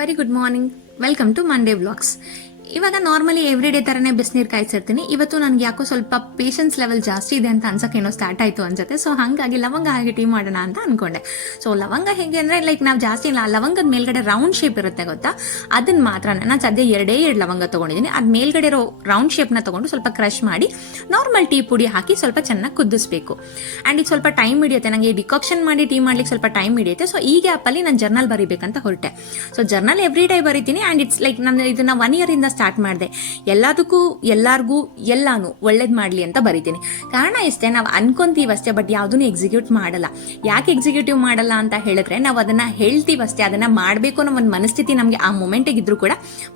Very good morning, welcome to Monday vlogs. ಇವಾಗ normally every day ಥರನೇ ಬಿಸಿನೀರು ಕಾಯಿಸಿರ್ತೀನಿ. ಇವತ್ತು ನನಗೆ ಯಾಕೋ ಸ್ವಲ್ಪ ಪೇಷನ್ಸ್ ಲೆವೆಲ್ ಜಾಸ್ತಿ ಇದೆ ಅಂತ ಅನ್ಸೋಕ್ಕೇನೋ ಸ್ಟಾರ್ಟ್ ಆಯಿತು ಅನ್ಸುತ್ತೆ. ಸೊ ಹಾಗಾಗಿ ಲವಂಗ ಹಾಗೆ ಟೀ ಮಾಡೋಣ ಅಂತ ಅನ್ಕೊಂಡೆ. ಸೊ ಲವಂಗ ಹೇಗೆ ಅಂದರೆ ಲೈಕ್ ನಾವು ಜಾಸ್ತಿ ಲವಂಗದ ಮೇಲ್ಗಡೆ ರೌಂಡ್ ಶೇಪ್ ಇರುತ್ತೆ ಗೊತ್ತಾ, ಅದನ್ನ ಮಾತ್ರ ನಾನು ಸದ್ಯ ಎರಡೇ ಲವಂಗ ತೊಗೊಂಡಿದ್ದೀನಿ. ಅದು ಮೇಲ್ಗಡೆ ಇರೋ ರೌಂಡ್ ಶೇಪ್ನ ತೊಗೊಂಡು ಸ್ವಲ್ಪ ಕ್ರಶ್ ಮಾಡಿ ನಾರ್ಮಲ್ ಟೀ ಪುಡಿ ಹಾಕಿ ಸ್ವಲ್ಪ ಚೆನ್ನಾಗಿ ಕುದಿಸ್ಬೇಕು. ಆ್ಯಂಡ್ ಇದು ಸ್ವಲ್ಪ ಟೈಮ್ ಹಿಡಿಯುತ್ತೆ, ನನಗೆ ಡಿಕಾಕ್ಷನ್ ಮಾಡಿ ಟೀ ಮಾಡ್ಲಿಕ್ಕೆ ಸ್ವಲ್ಪ ಟೈಮ್ ಹಿಡಿಯುತ್ತೆ. ಸೊ ಈ ಗ್ಯಾಪಲ್ಲಿ ನಾನು ಜರ್ನಲ್ ಬರೀಬೇಕಂತ ಹೊರಟೆ. ಸೊ ಜರ್ನಲ್ ಎವ್ರಿ ಡೇ ಬರೀತೀನಿ. ಆ್ಯಂಡ್ ಇಟ್ಸ್ ಲೈಕ್ ನಾನು ಇದನ್ನ 1 year ಇಂದ ಸ್ಟಾರ್ಟ್ ಮಾಡಿದೆ. ಎಲ್ಲದಕ್ಕೂ ಎಲ್ಲಾರ್ಗೂ ಎಲ್ಲಾನು ಒಳ್ಳೇದು ಮಾಡಲಿ ಅಂತ ಬರೀತೀನಿ. ಕಾರಣ ಇಷ್ಟೇ, ನಾವು ಅನ್ಕೊಂತೀವಷ್ಟೇ ಬಟ್ ಯಾವುದನ್ನು ಎಕ್ಸಿಕ್ಯೂಟ್ ಮಾಡಲ್ಲ. ಯಾಕೆ ಎಕ್ಸಿಕ್ಯೂಟಿವ್ ಮಾಡಲ್ಲ ಅಂತ ಹೇಳಿದ್ರೆ ನಾವು ಅದನ್ನ ಹೇಳ್ತೀವಷ್ಟೇ, ಅದನ್ನ ಮಾಡಬೇಕು ಅನ್ನೋ ಒಂದು ಮನಸ್ಥಿತಿ ನಮಗೆ ಆ ಮೊಮೆಂಟಿಗೆ ಇದ್ರೂ ಕೂಡ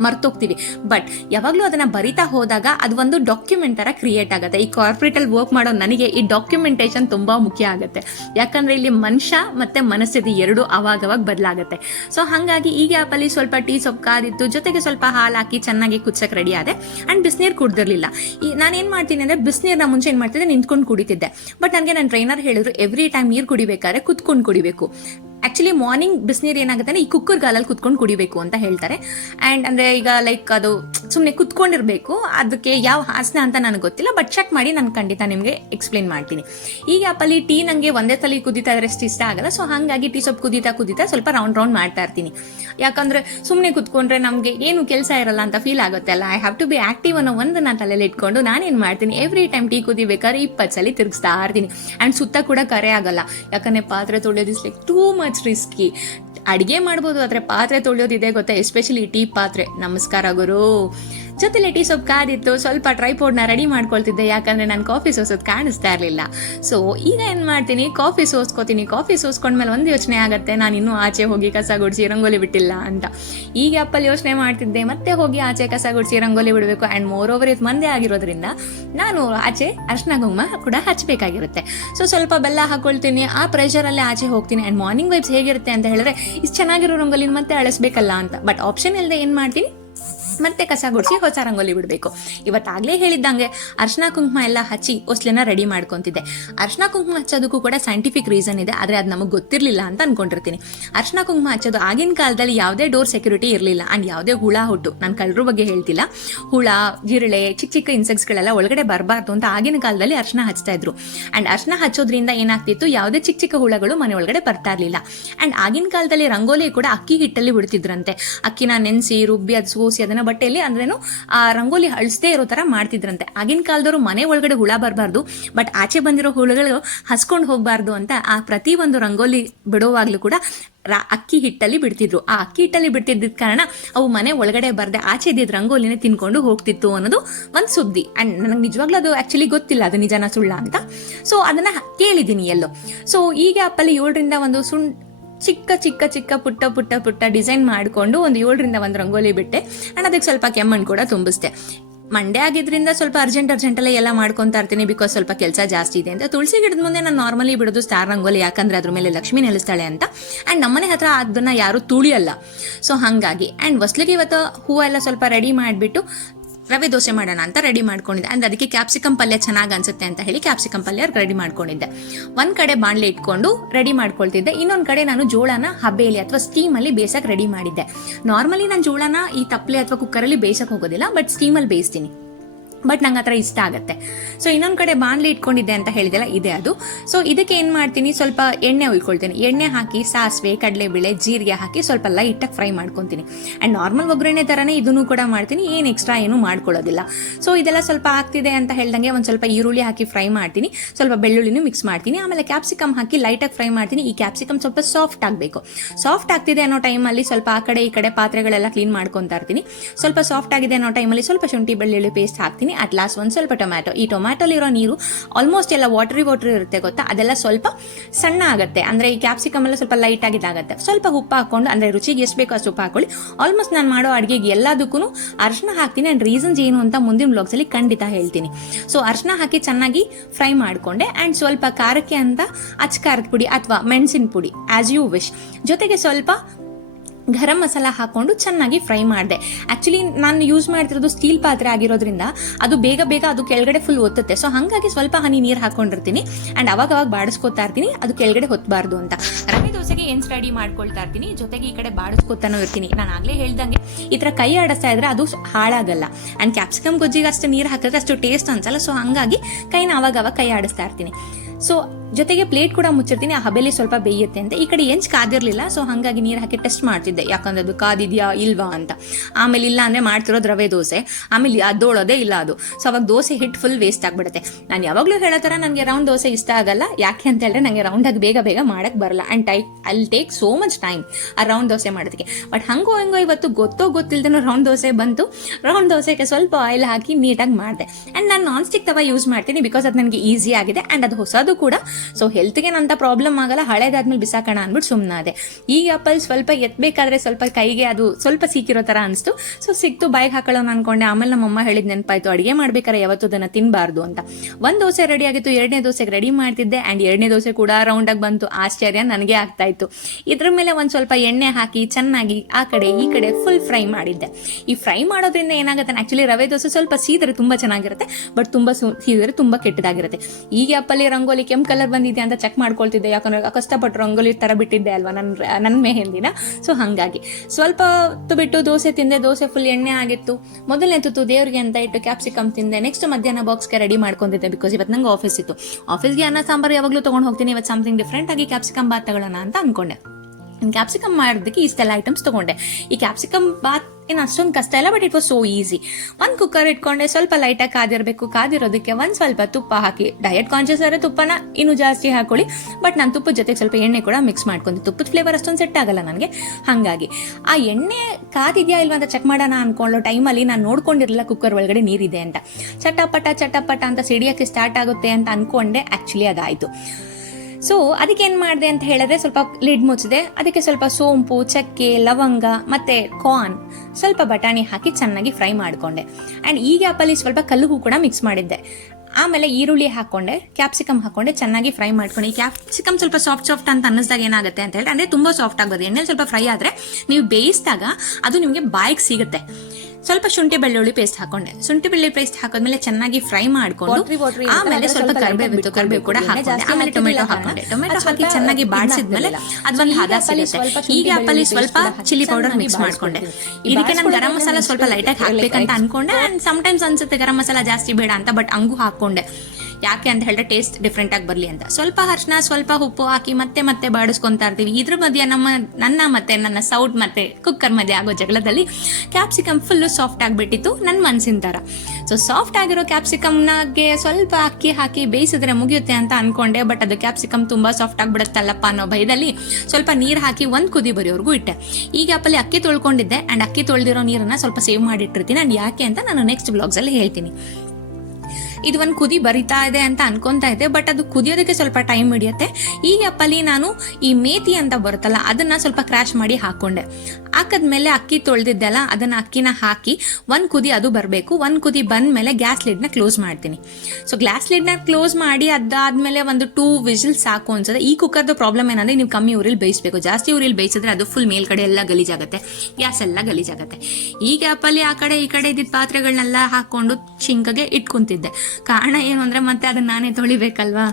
ಮರ್ತೋಗ್ತೀವಿ. ಬಟ್ ಯಾವಾಗಲೂ ಅದನ್ನ ಬರಿತಾ ಹೋದಾಗ ಅದು ಒಂದು ಡಾಕ್ಯುಮೆಂಟ್ ತರ ಕ್ರಿಯೇಟ್ ಆಗುತ್ತೆ. ಈ ಕಾರ್ಪೊರೇಟ್ ಅಲ್ಲಿ ವರ್ಕ್ ಮಾಡೋ ನನಗೆ ಈ ಡಾಕ್ಯುಮೆಂಟೇಶನ್ ತುಂಬಾ ಮುಖ್ಯ ಆಗುತ್ತೆ. ಯಾಕಂದ್ರೆ ಇಲ್ಲಿ ಮನುಷ್ಯ ಮತ್ತೆ ಮನಸ್ಥಿತಿ ಎರಡು ಅವಾಗವಾಗ ಬದಲಾಗುತ್ತೆ. ಸೊ ಹಾಗಾಗಿ ಈ ಗ್ಯಾಪಲ್ಲಿ ಸ್ವಲ್ಪ ಟೀ ಸೊಪ್ಪು ಕಾದಿತ್ತು, ಜೊತೆಗೆ ಸ್ವಲ್ಪ ಹಾಲು ಹಾಕಿ ಚೆನ್ನಾಗಿ ಕುದಿಸಕ್ಕೆ ರೆಡಿ ಆದೆ. ಅಂಡ್ ಬಿಸಿನೀರು ಕುಡ್ದಿರ್ಲಿಲ್ಲ. ನಾನೇನ್ ಮಾಡ್ತೀನಿ ಅಂದ್ರೆ ಬಿಸಿನೀರ್ನ ಮುಂಚೆ ಏನ್ ಮಾಡ್ತಿದ್ದೆ, ನಿಂತ್ಕೊಂಡು ಕುಡಿತಿದ್ದೆ. ಬಟ್ ನನಗೆ ನನ್ನ ಟ್ರೈನರ್ ಹೇಳಿದ್ರು ಎವ್ರಿ ಟೈಮ್ ನೀರು ಕುಡಿಬೇಕಾದ್ರೆ ಕುತ್ಕೊಂಡು ಕುಡಿಬೇಕು. ಆಕ್ಚುಲಿ ಮಾರ್ನಿಂಗ್ ಬಿಸಿನೀರು ಏನಾಗುತ್ತೆ ಈ ಕುಕ್ಕರ್ ಗಾಲಲ್ಲಿ ಕುತ್ಕೊಂಡು ಕುಡಿಬೇಕು ಅಂತ ಹೇಳ್ತಾರೆ. ಆ್ಯಂಡ್ ಅಂದರೆ ಈಗ ಲೈಕ್ ಅದು ಸುಮ್ಮನೆ ಕುತ್ಕೊಂಡಿರ್ಬೇಕು, ಅದಕ್ಕೆ ಯಾವ ಆಸನ ಅಂತ ನನಗೆ ಗೊತ್ತಿಲ್ಲ. ಬಟ್ ಚೆಕ್ ಮಾಡಿ ನಾನು ಖಂಡಿತ ನಿಮಗೆ ಎಕ್ಸ್ಪ್ಲೇನ್ ಮಾಡ್ತೀನಿ. ಈ ಗ್ಯಾಪಲ್ಲಿ ಟೀ ನನಗೆ ಒಂದೇ ತಲೆ ಕುದೀತಾ ಇದ್ರೆ ಅಷ್ಟು ಇಷ್ಟ ಆಗಲ್ಲ. ಸೊ ಹಾಗಾಗಿ ಟೀ ಸ್ವಲ್ಪ ಕುದೀತಾ ಸ್ವಲ್ಪ ರೌಂಡ್ ಮಾಡ್ತಾ ಇರ್ತೀನಿ. ಯಾಕಂದ್ರೆ ಸುಮ್ಮನೆ ಕುತ್ಕೊಂಡ್ರೆ ನಮಗೆ ಏನು ಕೆಲಸ ಇರಲ್ಲ ಅಂತ ಫೀಲ್ ಆಗುತ್ತೆ ಅಲ್ಲ. I have to be active ಅನ್ನೋ ಒಂದು ನಾನು ತಲೆಯಲ್ಲಿ ಇಟ್ಕೊಂಡು ನಾನೇನು ಮಾಡ್ತೀನಿ, ಎವ್ರಿ ಟೈಮ್ ಟೀ ಕುದಿಬೇಕಾದ್ರೆ 20 ಸಲ ತಿರುಗಿಸ್ತಾ ಇರ್ತೀನಿ. ಆ್ಯಂಡ್ ಸುತ್ತ ಕೂಡ ಕರೆ ಆಗಲ್ಲ, ಯಾಕಂದ್ರೆ ಪಾತ್ರೆ ತೊಳೆಯೋದು ಲೈಕ್ ಟೂ ಮಚ್ ರಿಸ್ಕಿ. ಅಡಿಗೆ ಮಾಡ್ಬೋದು, ಆದ್ರೆ ಪಾತ್ರೆ ತೊಳೆಯೋದಿದೆ ಗೊತ್ತಾ, ಎಸ್ಪೆಷಲಿ ಟೀ ಪಾತ್ರೆ. ನಮಸ್ಕಾರ ಗುರು. ಜೊತೆಲೆ ಟೀ ಸೊಪ್ಪು ಕಾದಿತ್ತು, ಸ್ವಲ್ಪ ಟ್ರೈಪೋಡ್ನ ರೆಡಿ ಮಾಡ್ಕೊಳ್ತಿದ್ದೆ, ಯಾಕಂದ್ರೆ ನಾನು ಕಾಫಿ ಸೋಸೋದು ಕಾಣಿಸ್ತಾ ಇರಲಿಲ್ಲ. ಸೊ ಈಗ ಏನ್ ಮಾಡ್ತೀನಿ, ಕಾಫಿ ಸೋಸ್ಕೋತೀನಿ. ಕಾಫಿ ಸೋಸ್ಕೊಂಡ್ಮೇಲೆ ಒಂದು ಯೋಚನೆ ಆಗುತ್ತೆ, ನಾನು ಇನ್ನೂ ಆಚೆ ಹೋಗಿ ಕಸ ಗುಡಿಸಿ ರಂಗೋಲಿ ಬಿಟ್ಟಿಲ್ಲ ಅಂತ. ಈ ಗ್ಯಾಪಲ್ಲಿ ಯೋಚನೆ ಮಾಡ್ತಿದ್ದೆ, ಮತ್ತೆ ಹೋಗಿ ಆಚೆ ಕಸ ಗುಡಿಸಿ ರಂಗೋಲಿ ಬಿಡಬೇಕು. ಆ್ಯಂಡ್ ಮೋರ್ ಓವರ್ ಇದು ಮಂದೆ ಆಗಿರೋದ್ರಿಂದ ನಾನು ಆಚೆ ಅರ್ಶಿನ ಕುಂಕುಮ ಕೂಡ ಹಚ್ಚಬೇಕಾಗಿರುತ್ತೆ. ಸೊ ಸ್ವಲ್ಪ ಬೆಲ್ಲ ಹಾಕೊಳ್ತೀನಿ, ಆ ಪ್ರೆಷರಲ್ಲೇ ಆಚೆ ಹೋಗ್ತೀನಿ. ಆ್ಯಂಡ್ ಮಾರ್ನಿಂಗ್ ವೈಬ್ಸ್ ಹೇಗಿರುತ್ತೆ ಅಂತ ಹೇಳಿದ್ರೆ, ಇಷ್ಟು ಚೆನ್ನಾಗಿರೋ ರಂಗೋಲಿನ ಮತ್ತೆ ಅಳಿಸ್ಬೇಕಲ್ಲ ಅಂತ. ಬಟ್ ಆಪ್ಷನ್ ಇಲ್ಲದೆ ಏನು ಮಾಡ್ತೀನಿ, ಮತ್ತೆ ಕಸ ಗುಡಿಸಿ ಹೊಸ ರಂಗೋಲಿ ಬಿಡಬೇಕು. ಇವತ್ತಾಗಲೇ ಹೇಳಿದ್ದಂಗೆ ಅರ್ಶಿನ ಕುಂಕುಮ ಎಲ್ಲ ಹಚ್ಚಿ ಹೊಸ್ಲನ್ನ ರೆಡಿ ಮಾಡ್ಕೊತಿದ್ದೆ. ಅರ್ಶಿನ ಕುಂಕುಮ ಹಚ್ಚೋದಕ್ಕೂ ಕೂಡ ಸೈಂಟಿಫಿಕ್ ರೀಸನ್ ಇದೆ, ಆದರೆ ಅದು ನಮಗೆ ಗೊತ್ತಿರಲಿಲ್ಲ ಅಂತ ಅನ್ಕೊಂಡಿರ್ತೀನಿ. ಅರ್ಶಿನ ಕುಂಕುಮ ಹಚ್ಚೋದು ಆಗಿನ ಕಾಲದಲ್ಲಿ ಯಾವುದೇ ಡೋರ್ ಸೆಕ್ಯೂರಿಟಿ ಇರಲಿಲ್ಲ. ಆ್ಯಂಡ್ ಯಾವುದೇ ಹುಳ ಹುಟ್ಟು, ನಾನು ಕಳ್ಳರ ಬಗ್ಗೆ ಹೇಳ್ತಿಲ್ಲ, ಹುಳ ಜಿರಳೆ ಚಿಕ್ಕ ಚಿಕ್ಕ ಇನ್ಸೆಕ್ಟ್ಸ್ಗಳೆಲ್ಲ ಒಳಗಡೆ ಬರಬಾರ್ದು ಅಂತ ಆಗಿನ ಕಾಲದಲ್ಲಿ ಅರ್ಶಿನ ಹಚ್ತಾ ಇದ್ರು. ಆ್ಯಂಡ್ ಅರ್ಶಿನ ಹಚ್ಚೋದ್ರಿಂದ ಏನಾಗ್ತಿತ್ತು, ಯಾವುದೇ ಚಿಕ್ಕ ಚಿಕ್ಕ ಹುಳಗಳು ಮನೆ ಒಳಗಡೆ ಬರ್ತಾ ಇರಲಿಲ್ಲ. ಆ್ಯಂಡ್ ಆಗಿನ ಕಾಲದಲ್ಲಿ ರಂಗೋಲಿ ಕೂಡ ಅಕ್ಕಿ ಹಿಟ್ಟಲ್ಲಿ ಬಿಡ್ತಿದ್ರಂತೆ. ಅಕ್ಕಿನ ನೆನೆಸಿ ರುಬ್ಬಿ ಅದು ಸೋಸಿ ಅದನ್ನ ಬಟ್ಟೆಯಲ್ಲಿ ಅಂದ್ರೇನು ಆ ರಂಗೋಲಿ ಅಳಿಸದೇ ಇರೋ ತರ ಮಾಡ್ತಿದ್ರಂತೆ. ಆಗಿನ ಕಾಲದವರು ಮನೆ ಒಳಗಡೆ ಹುಳ ಬರಬಾರ್ದು, ಬಟ್ ಆಚೆ ಬಂದಿರೋ ಹುಳುಗಳು ಹಸ್ಕೊಂಡು ಹೋಗ್ಬಾರ್ದು ಅಂತ ಆ ಪ್ರತಿ ಒಂದು ರಂಗೋಲಿ ಬಿಡೋವಾಗ್ಲೂ ಕೂಡ ಅಕ್ಕಿ ಹಿಟ್ಟಲ್ಲಿ ಬಿಡ್ತಿದ್ರು. ಆ ಅಕ್ಕಿ ಹಿಟ್ಟಲ್ಲಿ ಬಿಡ್ತಿದ್ದ ಕಾರಣ ಅವು ಮನೆ ಒಳಗಡೆ ಬರ್ದೆ ಆಚೆ ಇದ್ದಿದ್ದ ರಂಗೋಲಿನೇ ತಿನ್ಕೊಂಡು ಹೋಗ್ತಿತ್ತು ಅನ್ನೋದು ಒಂದು ಸುದ್ದಿ. ಅಂಡ್ ನನಗೆ ನಿಜವಾಗ್ಲೂ ಅದು ಆಕ್ಚುಲಿ ಗೊತ್ತಿಲ್ಲ, ಅದು ನಿಜನ ಸುಳ್ಳ ಅಂತ. ಸೊ ಅದನ್ನ ಕೇಳಿದ್ದೀನಿ ಎಲ್ಲೋ. ಸೊ ಈಗ ಅಪ್ಪಲ್ಲಿ 7ರಿಂದ ಒಂದು ಚಿಕ್ಕ ಚಿಕ್ಕ ಚಿಕ್ಕ ಪುಟ್ಟ ಪುಟ್ಟ ಪುಟ್ಟ ಡಿಸೈನ್ ಮಾಡಿಕೊಂಡು ಒಂದು 7ರಿಂದ ಒಂದು ರಂಗೋಲಿ ಬಿಟ್ಟೆ. ಅಂಡ್ ಅದಕ್ಕೆ ಸ್ವಲ್ಪ ಕೆಮ್ಮಣ್ಣು ಕೂಡ ತುಂಬಿಸ್ದೆ. ಮಂಡೇ ಆಗಿದ್ರಿಂದ ಸ್ವಲ್ಪ ಅರ್ಜೆಂಟಲ್ಲೇ ಎಲ್ಲ ಮಾಡ್ಕೊತಾ ಇರ್ತೀನಿ, ಬಿಕಾಸ್ ಸ್ವಲ್ಪ ಕೆಲಸ ಜಾಸ್ತಿ ಇದೆ ಅಂತ. ತುಳಸಿ ಗಿಡದ ಮುಂದೆ ನಾನು ನಾರ್ಮಲಿ ಬಿಡೋದು ಸ್ಟಾರ್ ರಂಗೋಲಿ, ಯಾಕಂದ್ರೆ ಅದ್ರ ಮೇಲೆ ಲಕ್ಷ್ಮಿ ನೆಲೆಸ್ತಾಳೆ ಅಂತ. ಆ್ಯಂಡ್ ನಮ್ಮನೆ ಹತ್ರ ಅದನ್ನ ಯಾರು ತುಳಿಯಲ್ಲ. ಸೊ ಹಾಗಾಗಿ ಆ್ಯಂಡ್ ಹೊಸ್ಲಿಗೆ ಇವತ್ತು ಹೂವೆಲ್ಲ ಸ್ವಲ್ಪ ರೆಡಿ ಮಾಡಿಬಿಟ್ಟು ರವೆ ದೋಸೆ ಮಾಡೋಣ ಅಂತ ರೆಡಿ ಮಾಡ್ಕೊಂಡಿದ್ದೆ. ಅಂದ್ರೆ ಅದಕ್ಕೆ ಕ್ಯಾಪ್ಸಿಕಮ್ ಪಲ್ಯ ಚೆನ್ನಾಗಿ ಅನ್ಸುತ್ತೆ ಅಂತ ಹೇಳಿ ಕ್ಯಾಪ್ಸಿಕಮ್ ಪಲ್ಯ ರೆಡಿ ಮಾಡ್ಕೊಂಡಿದ್ದೆ. ಒಂದ್ ಕಡೆ ಬಾಣಲೆ ಇಟ್ಕೊಂಡು ರೆಡಿ ಮಾಡ್ಕೊಳ್ತಿದ್ದೆ, ಇನ್ನೊಂದ್ ಕಡೆ ನಾನು ಜೋಳನ ಹಬೆಯಲ್ಲಿ ಅಥವಾ ಸ್ಟೀಮ್ ಅಲ್ಲಿ ಬೇಯಿಸಕ್ ರೆಡಿ ಮಾಡಿದ್ದೆ. ನಾರ್ಮಲಿ ನಾನು ಜೋಳನ ಈ ತಪ್ಪಲೆ ಅಥವಾ ಕುಕ್ಕರಲ್ಲಿ ಬೇಯಿಸಕ್ ಹೋಗೋದಿಲ್ಲ, ಬಟ್ ಸ್ಟೀಮಲ್ಲಿ ಬೇಯಿಸ್ತೀನಿ. ಬಟ್ ನಂಗೆ ಆ ಥರ ಇಷ್ಟ ಆಗುತ್ತೆ. ಸೊ ಇನ್ನೊಂದು ಕಡೆ ಬಾಣಲೆ ಇಟ್ಕೊಂಡಿದ್ದೆ ಅಂತ ಹೇಳಿದೆಲ್ಲ ಇದೆ ಅದು. ಸೊ ಇದಕ್ಕೆ ಏನು ಮಾಡ್ತೀನಿ, ಸ್ವಲ್ಪ ಎಣ್ಣೆ ಉಯ್ಕೊಳ್ತೀನಿ. ಎಣ್ಣೆ ಹಾಕಿ ಸಾಸಿವೆ, ಕಡಲೆಬೇಳೆ, ಜೀರಿಗೆ ಹಾಕಿ ಸ್ವಲ್ಪ ಲೈಟಾಗಿ ಫ್ರೈ ಮಾಡ್ಕೊತೀನಿ. ಆ್ಯಂಡ್ ನಾರ್ಮಲ್ ಒಗ್ಗರಣೆ ಥರನೇ ಇದನ್ನು ಕೂಡ ಮಾಡ್ತೀನಿ, ಏನು ಎಕ್ಸ್ಟ್ರಾ ಏನು ಮಾಡ್ಕೊಳ್ಳೋದಿಲ್ಲ. ಸೊ ಇದೆಲ್ಲ ಸ್ವಲ್ಪ ಆಗ್ತಿದೆ ಅಂತ ಹೇಳ್ದಂಗೆ ಒಂದು ಸ್ವಲ್ಪ ಈರುಳ್ಳಿ ಹಾಕಿ ಫ್ರೈ ಮಾಡ್ತೀನಿ, ಸ್ವಲ್ಪ ಬೆಳ್ಳುಳ್ಳಿನೂ ಮಿಕ್ಸ್ ಮಾಡ್ತೀನಿ, ಆಮೇಲೆ ಕ್ಯಾಪ್ಸಿಕಮ್ ಹಾಕಿ ಲೈಟಾಗಿ ಫ್ರೈ ಮಾಡ್ತೀನಿ. ಈ ಕ್ಯಾಪ್ಸಿಕಮ್ ಸ್ವಲ್ಪ ಸಾಫ್ಟ್ ಆಗಬೇಕು. ಸಾಫ್ಟ್ ಆಗ್ತಿದೆ ಅನ್ನೋ ಟೈಮಲ್ಲಿ ಸ್ವಲ್ಪ ಆ ಕಡೆ ಈ ಕಡೆ ಪಾತ್ರೆಗಳೆಲ್ಲ ಕ್ಲೀನ್ ಮಾಡ್ಕೊತಾ ಇರ್ತೀನಿ. ಸ್ವಲ್ಪ ಸಾಫ್ಟ್ ಆಗಿದೆ ಅನ್ನೋ ಟೈಮಲ್ಲಿ ಸ್ವಲ್ಪ ಶುಂಠಿ ಬೆಳ್ಳುಳ್ಳಿ ಪೇಸ್ಟ್ ಹಾಕ್ತೀನಿ. ಅಟ್ ಲಾಸ್ಟ್ ಒಂದು ಸ್ವಲ್ಪ ಟೊಮ್ಯಾಟೊ. ಈ ಟೊಮ್ಯಾಟೊಲಿರೋ ನೀರು ಆಲ್ಮೋಸ್ಟ್ ಎಲ್ಲ ವಾಟರಿ ಇರುತ್ತೆ ಗೊತ್ತಾ, ಅದೆಲ್ಲ ಸ್ವಲ್ಪ ಸಣ್ಣ ಆಗುತ್ತೆ. ಅಂದ್ರೆ ಈ ಕ್ಯಾಪ್ಸಿಕಮ್ ಎಲ್ಲ ಸ್ವಲ್ಪ ಲೈಟ್ ಆಗಿದ್ದಾಗುತ್ತೆ. ಸ್ವಲ್ಪ ಉಪ್ಪು ಹಾಕೊಂಡು, ಅಂದ್ರೆ ರುಚಿಗೆ ಎಷ್ಟು ಬೇಕೋ ಅಷ್ಟು ಉಪ್ಪು ಹಾಕೊಳ್ಳಿ. ಆಲ್ಮೋಸ್ಟ್ ನಾನು ಮಾಡೋ ಅಡುಗೆಗೆ ಎಲ್ಲದಕ್ಕೂ ಅರ್ಶಿನ ಹಾಕ್ತೀನಿ. ಅಂಡ್ ರೀಸನ್ಸ್ ಏನು ಅಂತ ಮುಂದಿನ ವ್ಲಾಗ್ಸ್ ಅಲ್ಲಿ ಖಂಡಿತ ಹೇಳ್ತೀನಿ. ಸೊ ಅರ್ಶಿನ ಹಾಕಿ ಚೆನ್ನಾಗಿ ಫ್ರೈ ಮಾಡ್ಕೊಂಡೆ. ಅಂಡ್ ಸ್ವಲ್ಪ ಖಾರಕ್ಕೆ ಅಂತ ಅಚ್ಚ ಖಾರದ ಪುಡಿ ಅಥವಾ ಮೆಣಸಿನ ಪುಡಿ ಆಸ್ ಯು ವಿಶ್, ಜೊತೆಗೆ ಸ್ವಲ್ಪ ಗರಂ ಮಸಾಲ ಹಾಕೊಂಡು ಚೆನ್ನಾಗಿ ಫ್ರೈ ಮಾಡಿದೆ. ಆಕ್ಚುಲಿ ನಾನು ಯೂಸ್ ಮಾಡ್ತಿರೋದು ಸ್ಟೀಲ್ ಪಾತ್ರೆ ಆಗಿರೋದ್ರಿಂದ ಅದು ಬೇಗ ಬೇಗ ಅದು ಕೆಳಗಡೆ ಫುಲ್ ಒತ್ತುತ್ತೆ. ಸೊ ಹಾಗಾಗಿ ಸ್ವಲ್ಪ ಹನಿ ನೀರು ಹಾಕೊಂಡಿರ್ತೀನಿ ಅಂಡ್ ಅವಾಗ ಬಾಡಿಸ್ಕೊತಾ ಇರ್ತೀನಿ, ಅದು ಕೆಳಗಡೆ ಹೊತ್ತಬಾರ್ದು ಅಂತ. ರವೆ ದೋಸೆಗೆ ಏನ್ ಸ್ಟಡಿ ಮಾಡ್ಕೊಳ್ತಾ ಇರ್ತೀನಿ, ಜೊತೆಗೆ ಈ ಕಡೆ ಬಾಡಿಸ್ಕೊತಾನೂ ಇರ್ತೀನಿ. ನಾನು ಆಗ್ಲೇ ಹೇಳ್ದಂಗೆ ಈ ತರ ಕೈ ಆಡಿಸ್ತಾ ಇದ್ರೆ ಅದು ಹಾಳಾಗಲ್ಲ. ಅಂಡ್ ಕ್ಯಾಪ್ಸಿಕಮ್ ಗೊಜ್ಜಿಗೆ ಅಷ್ಟು ನೀರು ಹಾಕಿದ್ರೆ ಅಷ್ಟು ಟೇಸ್ಟ್ ಅನ್ಸಲ್ಲ. ಸೊ ಹಂಗಾಗಿ ಕೈನ ಅವಾಗ ಕೈ ಆಡಿಸ್ತಾ ಇರ್ತೀನಿ. ಸೊ ಜೊತೆಗೆ ಪ್ಲೇಟ್ ಕೂಡ ಮುಚ್ಚಿರ್ತೀನಿ, ಆ ಹಬೆಲಿ ಸ್ವಲ್ಪ ಬೇಯುತ್ತೆ ಅಂತ. ಈ ಕಡೆ ಎಂಚ್ ಕಾದಿರ್ಲಿಲ್ಲ, ಸೊ ಹಾಗಾಗಿ ನೀರು ಹಾಕಿ ಟೆಸ್ಟ್ ಮಾಡ್ತಿದ್ದೆ, ಯಾಕಂದ್ರೆ ಅದು ಕಾದಿದ್ಯಾ ಇಲ್ವಾ ಅಂತ. ಆಮೇಲೆ ಇಲ್ಲ ಅಂದ್ರೆ ಮಾಡ್ತಿರೋದು ರವೆ ದೋಸೆ, ಆಮೇಲೆ ಅದೋಳೋದೇ ಇಲ್ಲ ಅದು. ಸೊ ಅವಾಗ ದೋಸೆ ಹಿಟ್ಟು ಫುಲ್ ವೇಸ್ಟ್ ಆಗ್ಬಿಡುತ್ತೆ. ನಾನು ಯಾವಾಗ್ಲೂ ಹೇಳೋ ತರ ನನಗೆ ರೌಂಡ್ ದೋಸೆ ಇಷ್ಟ ಆಗಲ್ಲ. ಯಾಕೆ ಅಂತ ಹೇಳಿದ್ರೆ ನನಗೆ ರೌಂಡ್ ಆಗಿ ಬೇಗ ಮಾಡಕ್ ಬರಲ್ಲ and I'll take so much time ಆ ರೌಂಡ್ ದೋಸೆ ಮಾಡೋದಕ್ಕೆ. ಬಟ್ ಹಂಗೋ ಇವತ್ತು ಗೊತ್ತಿಲ್ದೇನೋ ರೌಂಡ್ ದೋಸೆ ಬಂತು. ರೌಂಡ್ ದೋಸೆಗೆ ಸ್ವಲ್ಪ ಆಯಿಲ್ ಹಾಕಿ ನೀಟಾಗಿ ಮಾಡಿದೆ. ಅಂಡ್ ನಾನು ನಾನ್ ಸ್ಟಿಕ್ ತವ ಯೂಸ್ ಮಾಡ್ತೀನಿ, ಬಿಕಾಸ್ ಅದು ನನಗೆ ಈಸಿ ಆಗಿದೆ ಅಂಡ್ ಅದು ಹೊಸದು ಕೂಡ. ಸೊ ಹೆಲ್ತ್ಗೆ ನಂತ ಪ್ರಾಬ್ಲಮ್ ಆಗಲ್ಲ, ಹಳೇದಾದ್ಮೇಲೆ ಬಿಸಾಕೋಣ ಅಂದ್ಬಿಟ್ಟು ಸುಮ್ಮನಾದೆ. ಈ ಆಪಲ್ ಸ್ವಲ್ಪ ಎತ್ತಬೇಕಾದ್ರೆ ಸ್ವಲ್ಪ ಕೈಗೆ ಅದು ಸ್ವಲ್ಪ ಸೀಕಿರೋ ತರ ಅನಿಸ್ತು. ಸೊ ಸಿಕ್ತು, ಬಾಯಿಗೆ ಹಾಕೊಳ್ಳೋಣ ಅನ್ಕೊಂಡೆ. ಆಮೇಲೆ ನಮ್ಮಮ್ಮ ಹೇಳಿದ್ ನೆನಪಾಯ್ತು, ಅಡಿಗೆ ಮಾಡ್ಬೇಕಾದ್ರೆ ಯಾವತ್ತೂ ಅದನ್ನ ತಿನ್ಬಾರ್ದು ಅಂತ. ಒಂದ್ ದೋಸೆ ರೆಡಿ ಆಗಿತ್ತು, ಎರಡನೇ ದೋಸೆಗೆ ರೆಡಿ ಮಾಡ್ತಿದ್ದೆ ಅಂಡ್ ಎರಡನೇ ದೋಸೆ ಕೂಡ ರೌಂಡ್ ಆಗಿ ಬಂತು. ಆಶ್ಚರ್ಯ ನನಗೆ ಆಗ್ತಾ ಇತ್ತು. ಇದ್ರ ಮೇಲೆ ಒಂದ್ ಸ್ವಲ್ಪ ಎಣ್ಣೆ ಹಾಕಿ ಚೆನ್ನಾಗಿ ಆ ಕಡೆ ಈ ಕಡೆ ಫುಲ್ ಫ್ರೈ ಮಾಡಿದ್ದೆ. ಈ ಫ್ರೈ ಮಾಡೋದ್ರಿಂದ ಏನಾಗುತ್ತೆ, ಆಕ್ಚುಲಿ ರವೆ ದೋಸೆ ಸ್ವಲ್ಪ ಸೀದ್ರೆ ತುಂಬಾ ಚೆನ್ನಾಗಿರುತ್ತೆ, ಬಟ್ ತುಂಬಾ ಸೀದ್ರೆ ತುಂಬಾ ಕೆಟ್ಟದಾಗಿರುತ್ತೆ. ಈಗ ಆಪಲ್ಲಿ ರಂಗೋಲಿ ಕೆಂಪು ಕಲರ್ ಬಂದಿದೆ ಅಂತ ಚೆಕ್ ಮಾಡ್ಕೊಳ್ತಿದ್ದೆ, ಯಾಕಂದ್ರೆ ಕಷ್ಟಪಟ್ಟು ರಂಗೋಲಿ ತರ ಬಿಟ್ಟಿದ್ದೆ ಅಲ್ವಾ ನನ್ನ ಮೆಹಂದಿನ. ಸೊ ಹಂಗಾಗಿ ಸ್ವಲ್ಪ ಹೊತ್ತು ಬಿಟ್ಟು ದೋಸೆ ತಿಂದೆ. ದೋಸೆ ಫುಲ್ ಎಣ್ಣೆ ಆಗಿತ್ತು. ಮೊದಲನೇ ತುತ್ತು ದೇವ್ರಿಗೆ ಅಂತ ಇಟ್ಟು ಕ್ಯಾಪ್ಸಿಕಮ್ ತಿಂದೆ. ನೆಕ್ಸ್ಟ್ ಮಧ್ಯಾಹ್ನ ಬಾಕ್ಸ್ಗೆ ರೆಡಿ ಮಾಡ್ಕೊಂಡಿದ್ದೆ, ಬಿಕಾಸ್ ಇವತ್ತು ನಂಗೆ ಆಫೀಸ್ ಇತ್ತು. ಆಫೀಸ್ಗೆ ಅನ್ನ ಸಾಂಬಾರು ಯಾವಾಗಲೂ ತಗೊಂಡು ಹೋಗ್ತೀನಿ, ಇವತ್ತು ಸಮಥಿಂಗ್ ಡಿಫ್ರೆಂಟ್ ಆಗಿ ಕ್ಯಾಪ್ಸಿಕಮ್ ಬಾತ್ ತಗೊಳ್ಳೋಣ ಅಂತ ಅನ್ಕೊಂಡೆ. ಕ್ಯಾಪ್ಸಿಕಮ್ ಮಾಡೋದಕ್ಕೆ ಇಷ್ಟೆಲ್ಲ ಐಟಮ್ಸ್ ತಗೊಂಡೆ. ಈ ಕ್ಯಾಪ್ಸಿಕಮ್ ಬಾತ್ ಏನು ಅಷ್ಟೊಂದು ಕಷ್ಟ ಇಲ್ಲ, but it was so easy. ಒಂದು ಕುಕ್ಕರ್ ಇಟ್ಕೊಂಡೆ, ಸ್ವಲ್ಪ ಲೈಟಾಗಿ ಕಾದಿರಬೇಕು. ಕಾದಿರೋದಕ್ಕೆ ಒಂದು ಸ್ವಲ್ಪ ತುಪ್ಪ ಹಾಕಿ, ಡಯಟ್ ಕಾನ್ಶಿಯಸ್ ಆದರೆ ತುಪ್ಪನ ಇನ್ನೂ ಜಾಸ್ತಿ ಹಾಕೊಳ್ಳಿ, ಬಟ್ ನಾನು ತುಪ್ಪದ ಜೊತೆಗೆ ಸ್ವಲ್ಪ ಎಣ್ಣೆ ಕೂಡ ಮಿಕ್ಸ್ ಮಾಡ್ಕೊಂಡೆ. ತುಪ್ಪದ ಫ್ಲೇವರ್ ಅಷ್ಟೊಂದು ಸೆಟ್ ಆಗಲ್ಲ ನನಗೆ, ಹಾಗಾಗಿ ಆ ಎಣ್ಣೆ ಕಾದಿದ್ಯಾ ಇಲ್ವಾ ಅಂತ ಚೆಕ್ ಮಾಡೋಣ ಅನ್ಕೊಳ್ಳೋ ಟೈಮಲ್ಲಿ ನಾನು ನೋಡ್ಕೊಂಡಿರಲಿಲ್ಲ ಕುಕ್ಕರ್ ಒಳಗಡೆ ನೀರಿದೆ ಅಂತ. ಚಟಪಟ ಅಂತ ಸಿಡಿಯೋಕ್ಕೆ ಸ್ಟಾರ್ಟ್ ಆಗುತ್ತೆ ಅಂತ ಅನ್ಕೊಂಡೆ. ಆಕ್ಚುಲಿ ಅದಾಯಿತು. ಸೊ ಅದಕ್ಕೆ ಏನ್ ಮಾಡಿದೆ ಅಂತ ಹೇಳಿದ್ರೆ, ಸ್ವಲ್ಪ ಲಿಡ್ ಮುಚ್ಚಿದೆ. ಅದಕ್ಕೆ ಸ್ವಲ್ಪ ಸೋಂಪು, ಚಕ್ಕೆ, ಲವಂಗ ಮತ್ತೆ ಕಾರ್ನ್, ಸ್ವಲ್ಪ ಬಟಾಣಿ ಹಾಕಿ ಚೆನ್ನಾಗಿ ಫ್ರೈ ಮಾಡ್ಕೊಂಡೆ. ಅಂಡ್ ಈ ಗ್ಯಾಪಲ್ಲಿ ಸ್ವಲ್ಪ ಕಲ್ಲುಗೂ ಕೂಡ ಮಿಕ್ಸ್ ಮಾಡಿದ್ದೆ. ಆಮೇಲೆ ಈರುಳ್ಳಿ ಹಾಕೊಂಡೆ, ಕ್ಯಾಪ್ಸಿಕಮ್ ಹಾಕೊಂಡೆ, ಚೆನ್ನಾಗಿ ಫ್ರೈ ಮಾಡ್ಕೊಂಡು. ಈ ಕ್ಯಾಪ್ಸಿಕಮ್ ಸ್ವಲ್ಪ ಸಾಫ್ಟ್ ಅಂತ ಅನ್ನಿಸ್ದಾಗ ಏನಾಗುತ್ತೆ ಅಂತ ಹೇಳಿ, ಅಂದ್ರೆ ತುಂಬಾ ಸಾಫ್ಟ್ ಆಗೋದು. ಎಣ್ಣೆ ಸ್ವಲ್ಪ ಫ್ರೈ ಆದ್ರೆ ನೀವು ಬೇಯಿಸಿದಾಗ ಅದು ನಿಮಗೆ ಬಾಯಿಗೆ ಸಿಗುತ್ತೆ. ಸ್ವಲ್ಪ ಶುಂಠಿ ಬೆಳ್ಳುಳ್ಳಿ ಪೇಸ್ಟ್ ಹಾಕೊಂಡೆ. ಶುಂಠಿ ಬೆಳ್ಳುಳ್ಳಿ ಪೇಸ್ಟ್ ಹಾಕೋದ್ಮೇಲೆ ಚೆನ್ನಾಗಿ ಫ್ರೈ ಮಾಡ್ಕೊಂಡು, ಆಮೇಲೆ ಸ್ವಲ್ಪ ಕರಿಬೇವು ಕೂಡ ಹಾಕೊಂಡೆ. ಆಮೇಲೆ ಟೊಮೆಟೊ ಹಾಕೊಂಡೆ. ಟೊಮೆಟೊ ಹಾಕಿ ಚೆನ್ನಾಗಿ ಬಾಡಿಸಿದ್ಮೇಲೆ ಅದೊಂದು ಹದ ಸಿಗುತ್ತೆ. ಈಗ ಆಪಲ್ಲಿ ಸ್ವಲ್ಪ ಚಿಲ್ಲಿ ಪೌಡರ್ ಮಿಕ್ಸ್ ಮಾಡ್ಕೊಂಡೆ. ಇದಕ್ಕೆ ನಾನು ಗರಂ ಮಸಾಲ ಸ್ವಲ್ಪ ಲೈಟಾಗಿ ಹಾಕ್ಬೇಕಂತ ಅನ್ಕೊಂಡೆ. ಅಂಡ್ ಸಮ್ಟೈಮ್ಸ್ ಅನ್ಸುತ್ತೆ ಗರಂ ಮಸಾಲ ಜಾಸ್ತಿ ಬೇಡ ಅಂತ, ಬಟ್ ಹಂಗೂ ಹಾಕೊಂಡೆ. ಯಾಕೆ ಅಂತ ಹೇಳಿದ್ರೆ ಟೇಸ್ಟ್ ಡಿಫ್ರೆಂಟ್ ಆಗಿ ಬರ್ಲಿ ಅಂತ. ಸ್ವಲ್ಪ ಅರಿಶಿನ, ಸ್ವಲ್ಪ ಉಪ್ಪು ಹಾಕಿ ಮತ್ತೆ ಬಾಡಿಸ್ಕೊಂತಾ ಇರ್ತೀವಿ. ಇದ್ರ ಮಧ್ಯೆ ನನ್ನ ಸೌಟ್ ಮತ್ತೆ ಕುಕ್ಕರ್ ಮಧ್ಯೆ ಆಗೋ ಜಗಳದಲ್ಲಿ ಕ್ಯಾಪ್ಸಿಕಮ್ ಫುಲ್ಲು ಸಾಫ್ಟ್ ಆಗಿಬಿಟ್ಟಿತ್ತು ನನ್ನ ಮನ್ಸಿನ ತರ. ಸೊ ಸಾಫ್ಟ್ ಆಗಿರೋ ಕ್ಯಾಪ್ಸಿಕಮ್ನಾಗೆ ಸ್ವಲ್ಪ ಅಕ್ಕಿ ಹಾಕಿ ಬೇಯಿಸಿದ್ರೆ ಮುಗಿಯುತ್ತೆ ಅಂತ ಅನ್ಕೊಂಡೆ, ಬಟ್ ಅದು ಕ್ಯಾಪ್ಸಿಕಮ್ ತುಂಬಾ ಸಾಫ್ಟ್ ಆಗ್ಬಿಡುತ್ತಲ್ಲಪ್ಪ ಅನ್ನೋ ಭಯದಲ್ಲಿ ಸ್ವಲ್ಪ ನೀರು ಹಾಕಿ ಒಂದು ಕುದಿ ಬರೋವರೆಗೂ ಇಟ್ಟೆ. ಈಗ ಆಪಲ್ಲಿ ಅಕ್ಕಿ ತೊಳ್ಕೊಂಡಿದ್ದೆ ಅಂಡ್ ಅಕ್ಕಿ ತೊಳೆದಿರೋ ನೀರನ್ನ ಸ್ವಲ್ಪ ಸೇವ್ ಮಾಡಿಟ್ಟಿರ್ತೀನಿ. ಅಂಡ್ ಯಾಕೆ ಅಂತ ನಾನು ನೆಕ್ಸ್ಟ್ ಬ್ಲಾಗ್ಸ್ ಅಲ್ಲಿ ಹೇಳ್ತೀನಿ. ಇದು ಒಂದು ಕುದಿ ಬರಿತಾ ಇದೆ ಅಂತ ಅನ್ಕೊಂತಾ ಇದೆ, ಬಟ್ ಅದು ಕುದಿಯೋದಕ್ಕೆ ಸ್ವಲ್ಪ ಟೈಮ್ ಹಿಡಿಯುತ್ತೆ. ಈ ಗ್ಯಾಪಲ್ಲಿ ನಾನು ಈ ಮೇಥಿ ಅಂತ ಬರುತ್ತಲ್ಲ ಅದನ್ನ ಸ್ವಲ್ಪ ಕ್ರಾಶ್ ಮಾಡಿ ಹಾಕೊಂಡೆ. ಹಾಕದ್ಮೇಲೆ ಅಕ್ಕಿ ತೊಳೆದಿದ್ದೆಲ್ಲ ಅದನ್ನ ಅಕ್ಕಿನ ಹಾಕಿ ಒಂದು ಕುದಿ ಅದು ಬರಬೇಕು. ಒಂದು ಕುದಿ ಬಂದ್ಮೇಲೆ ಗ್ಯಾಸ್ ಲಿಡ್ನ ಕ್ಲೋಸ್ ಮಾಡ್ತೀನಿ. ಸೊ ಗ್ಯಾಸ್ ಲಿಡ್ನ ಕ್ಲೋಸ್ ಮಾಡಿ ಅದಾದ್ಮೇಲೆ ಒಂದು 2 ವಿಸಿಲ್ ಸಾಕು ಅನ್ಸುತ್ತೆ. ಈ ಕುಕ್ಕರ್ದು ಪ್ರಾಬ್ಲಮ್ ಏನಂದ್ರೆ ನೀವು ಕಮ್ಮಿ ಊರಿಲ್ ಬೇಯಿಸಬೇಕು. ಜಾಸ್ತಿ ಊರಿಲ್ ಬೇಯಿಸಿದ್ರೆ ಅದು ಫುಲ್ ಮೇಲ್ಗಡೆ ಎಲ್ಲ ಗಲೀಜಾಗುತ್ತೆ, ಗ್ಯಾಸ್ ಎಲ್ಲ ಗಲೀಜಾಗುತ್ತೆ. ಈ ಗ್ಯಾಪಲ್ಲಿ ಆ ಕಡೆ ಈ ಕಡೆ ಇದ್ದಿದ್ದ ಪಾತ್ರೆಗಳನ್ನೆಲ್ಲ ಹಾಕೊಂಡು ಶಿಂಕ್ಗೆ ಇಟ್ಕೊಂತಿದ್ದೆ. ಕಾರಣ ಏನು ಅಂದ್ರೆ ಮತ್ತೆ ಅದನ್ನ ನಾನೇ ತೊಳಿಬೇಕಲ್ವಾ,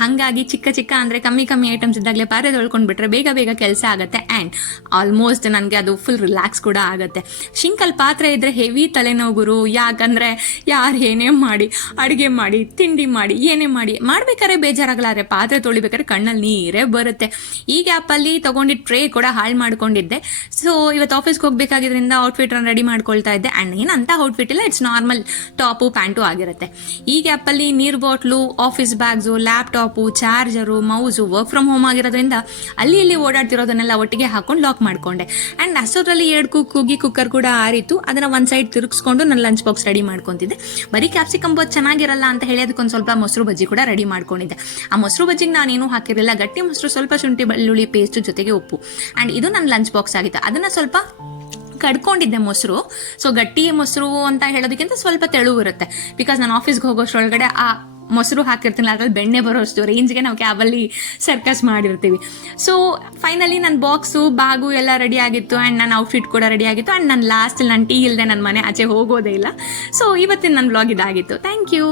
ಹಾಗಾಗಿ ಚಿಕ್ಕ ಅಂದ್ರೆ ಕಮ್ಮಿ ಐಟಮ್ಸ್ ಇದ್ದಾಗಲೇ ಪಾತ್ರೆ ತೊಳ್ಕೊಂಡ್ಬಿಟ್ರೆ ಬೇಗ ಕೆಲಸ ಆಗುತ್ತೆ. ಅಂಡ್ ಆಲ್ಮೋಸ್ಟ್ ನನಗೆ ಅದು ಫುಲ್ ರಿಲ್ಯಾಕ್ಸ್ ಕೂಡ ಆಗುತ್ತೆ. ಶಿಂಕಲ್ ಪಾತ್ರೆ ಇದ್ರೆ ಹೆವಿ ತಲೆನೋವು ಗುರು. ಯಾಕಂದ್ರೆ ಯಾರು ಏನೇ ಮಾಡಿ, ಅಡುಗೆ ಮಾಡಿ, ತಿಂಡಿ ಮಾಡಿ, ಏನೇ ಮಾಡ್ಬೇಕಾದ್ರೆ ಬೇಜಾರಾಗಲಾರೆ, ಪಾತ್ರೆ ತೊಳಿಬೇಕಾದ್ರೆ ಕಣ್ಣಲ್ಲಿ ನೀರೇ ಬರುತ್ತೆ. ಈ ಗ್ಯಾಪಲ್ಲಿ ತಗೊಂಡಿದ್ದ ಟ್ರೇ ಕೂಡ ಹಾಳು ಮಾಡ್ಕೊಂಡಿದ್ದೆ. ಸೊ ಇವತ್ತು ಆಫೀಸ್ಗೆ ಹೋಗ್ಬೇಕಾಗಿದ್ರಿಂದ ಔಟ್ಫಿಟ್ ರೆಡಿ ಮಾಡ್ಕೊಳ್ತಾ ಇದ್ದೆ. ಅಂಡ್ ಏನಂತ ಔಟ್ಫಿಟ್ ಇಲ್ಲ, ಇಟ್ಸ್ ನಾರ್ಮಲ್ ಟಾಪು ಪ್ಯಾಂಟು ಆಗಿರುತ್ತೆ. ಈ ಗ್ಯಾಪಲ್ಲಿ ನೀರು bottle, office bags, laptop, charger, mouse, work from home ಆಗಿರೋದ್ರಿಂದ ಅಲ್ಲಿ ಇಲ್ಲಿ ಓಡಾಡ್ತಿರೋದನ್ನೆಲ್ಲ ಒಟ್ಟಿಗೆ ಹಾಕೊಂಡು ಲಾಕ್ ಮಾಡ್ಕೊಂಡೆ. ಅಂಡ್ ಅಷ್ಟೊತ್ತರಲ್ಲಿ 2 ಕೂಗಿ ಕುಕ್ಕರ್ ಕೂಡ ಆರಿತ್ತು. ಅದನ್ನ ಒಂದ್ ಸೈಡ್ ತಿರುಗಿಸ್ಕೊಂಡು ನನ್ನ ಲಂಚ್ ಬಾಕ್ಸ್ ರೆಡಿ ಮಾಡ್ಕೊಂತಿದ್ದೆ. ಬರೀ ಕ್ಯಾಪ್ಸಿಕಮ್ ಬಾತ್ ಚೆನ್ನಾಗಿರಲ್ಲ ಅಂತ ಹೇಳಿ ಅದಕ್ಕೊಂದು ಸ್ವಲ್ಪ ಮೊಸರು ಬಜ್ಜಿ ಕೂಡ ರೆಡಿ ಮಾಡ್ಕೊಂಡಿದ್ದೆ. ಆ ಮೊಸರು ಬಜ್ಜಿಗೆ ನಾನೇನು ಹಾಕಿರಲಿಲ್ಲ, ಗಟ್ಟಿ ಮೊಸರು, ಸ್ವಲ್ಪ ಶುಂಠಿ ಬೆಳ್ಳುಳ್ಳಿ ಪೇಸ್ಟ್ ಜೊತೆಗೆ ಉಪ್ಪು. ಅಂಡ್ ಇದು ನನ್ನ ಲಂಚ್ ಬಾಕ್ಸ್ ಆಗಿತ್ತು. ಅದನ್ನ ಸ್ವಲ್ಪ ಕಡ್ಕೊಂಡಿದ್ದೆ ಮೊಸರು. ಸೊ ಗಟ್ಟಿ ಮೊಸರು ಅಂತ ಹೇಳೋದಕ್ಕಿಂತ ಸ್ವಲ್ಪ ತೆಳು ಇರುತ್ತೆ, ಬಿಕಾಸ್ ನಾನು ಆಫೀಸ್ಗೆ ಹೋಗೋಷ್ರೊಳಗಡೆ ಆ ಮೊಸರು ಹಾಕಿರ್ತೀನಿ, ಅದ್ರಲ್ಲಿ ಬೆಣ್ಣೆ ಬರೋಷ್ಟು ರೇಂಜ್ಗೆ ನಾವು ಕ್ಯಾಬಲ್ಲಿ ಸರ್ಕಸ್ ಮಾಡಿರ್ತೀವಿ. ಸೊ ಫೈನಲಿ ನನ್ನ ಬಾಕ್ಸು ಬ್ಯಾಗು ಎಲ್ಲ ರೆಡಿ ಆಗಿತ್ತು ಆ್ಯಂಡ್ ನನ್ನ ಔಟ್ಫಿಟ್ ಕೂಡ ರೆಡಿ ಆಗಿತ್ತು ಆ್ಯಂಡ್ ನಾನು ಲಾಸ್ಟಲ್ಲಿ ನಾನು ಟೀ ಇಲ್ಲದೆ ನನ್ನ ಮನೆ ಆಚೆ ಹೋಗೋದೇ ಇಲ್ಲ. ಸೊ ಇವತ್ತಿನ ನನ್ನ ವ್ಲಾಗ್ ಇದಾಗಿತ್ತು. Thank you.